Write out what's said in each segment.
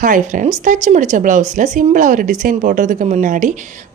Hi friends தச்சு முடித்த ப்ளவுஸில் சிம்பிளாக ஒரு டிசைன் போடுறதுக்கு முன்னாடி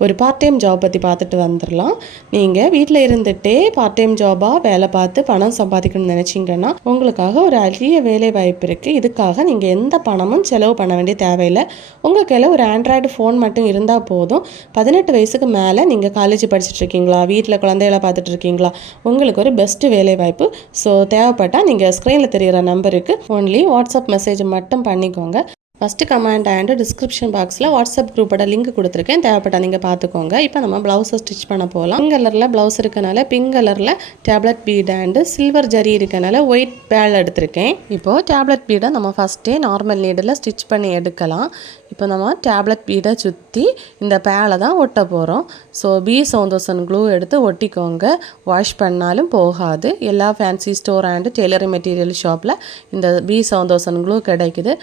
ஒரு பார்ட் டைம் ஜாப் பற்றி பார்த்துட்டு வந்துடலாம். நீங்கள் வீட்டில் இருந்துகிட்டே பார்ட் டைம் ஜாபாக வேலை பார்த்து பணம் சம்பாதிக்கணும்னு நினச்சிங்கன்னா உங்களுக்காக ஒரு அரிய வேலை வாய்ப்பு இருக்குது இதுக்காக நீங்கள் எந்த பணமும் செலவு பண்ண வேண்டிய தேவையில்லை. உங்கள் கையில் ஒரு ஆண்ட்ராய்டு ஃபோன் மட்டும் இருந்தால் போதும். பதினெட்டு வயசுக்கு மேலே நீங்கள் காலேஜ் படிச்சுட்டு இருக்கீங்களா? வீட்டில் குழந்தைகளை பார்த்துட்டு இருக்கீங்களா? உங்களுக்கு ஒரு பெஸ்ட்டு வேலை வாய்ப்பு. ஸோ தேவைப்பட்டால் நீங்கள் ஸ்க்ரீனில் தெரிகிற நம்பருக்கு ஒன்லி வாட்ஸ்அப் மெசேஜ் மட்டும் பண்ணிக்கோங்க. ஃபஸ்ட்டு கமெண்ட் அண்ட் டிஸ்கிரிப்ஷன் பாக்ஸில் வாட்ஸ்அப் குரூப்போட லிங்க் கொடுத்துருக்கேன். தேவைப்பட்ட நீங்கள் பார்த்துக்கோங்க. இப்போ நம்ம ப்ளவுஸை ஸ்டிச் பண்ண போகலாம் பிங்க் கலரில் ப்ளவுஸ் இருக்கனால பிங்க் கலரில் tablet bead and silver zari இருக்கனால ஒயிட் பேல் எடுத்திருக்கேன். இப்போது டேப்லெட் பீடை நம்ம ஃபஸ்ட்டே நார்மல் நீடில் ஸ்டிச் பண்ணி எடுக்கலாம். இப்போ நம்ம டேப்லெட் பீடை சுற்றி இந்த பேலை தான் ஒட்ட போகிறோம் ஸோ பி சவுந்தோசன் க்ளூ எடுத்து ஒட்டிக்கோங்க. வாஷ் பண்ணாலும் போகாது. எல்லா fancy store and tailoring material ஷாப்பில் இந்த பி சவுந்தோசன் க்ளூ கிடைக்குது.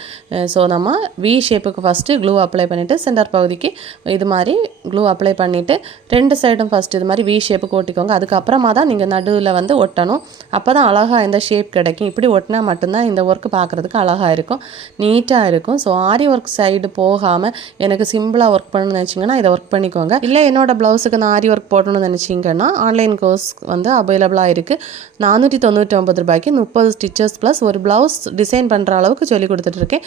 ஸோ நம்ம வி ஷேப்புக்கு ஃபஸ்ட்டு க்ளூ அப்ளை பண்ணிவிட்டு சென்டர் பகுதிக்கு இது மாதிரி க்ளூ அப்ளை பண்ணிவிட்டு ரெண்டு சைடும் ஃபஸ்ட்டு இது மாதிரி வி ஷேப்புக்கு ஒட்டிக்கோங்க. அதுக்கப்புறமா தான் நீங்கள் நடுவில் வந்து ஒட்டணும். அப்போ தான் அழகாக இந்த ஷேப் கிடைக்கும். இப்படி ஒட்டினா மட்டும்தான் இந்த ஒர்க் பார்க்குறதுக்கு அழகாக இருக்கும். நீட்டாக இருக்கும். ஸோ ஆரி ஒர்க் சைடு போகாமல் எனக்கு சிம்பிளாக ஒர்க் பண்ணணும்னு நினச்சிங்கன்னா இதை ஒர்க் பண்ணிக்கோங்க. இல்லை என்னோட ப்ளவுஸுக்கு நான் ஆரி ஒர்க் போடணும்னு நினச்சிங்கன்னா ஆன்லைன் கோர்ஸ் வந்து அவைலபிளாக இருக்குது நானூற்றி தொண்ணூற்றி ஒம்பது ரூபாய்க்கு முப்பது ஸ்டிச்சஸ் ப்ளஸ் ஒரு ப்ளவுஸ் டிசைன் பண்ணுற அளவுக்கு சொல்லி கொடுத்துட்ருக்கேன்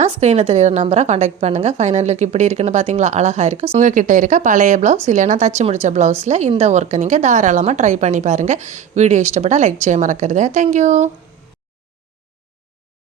வேணும்னா ஸ்க்ரீனில் தெரியிற நம்பரை காண்டாக்ட் பண்ணுங்கள் ஃபைனல் லுக் இப்படி இருக்குன்னு பார்த்தீங்களா அழகாக இருக்குது உங்ககிட்ட இருக்க பழைய ப்ளவுஸ் இல்லைன்னா தச்சு முடிச்ச ப்ளவுஸில் இந்த ஒர்க்கை நீங்கள் தாராளமாக ட்ரை பண்ணி பாருங்கள் வீடியோ இஷ்டப்பட்டால் லைக் செய்ய மறக்கிறது. தேங்க்யூ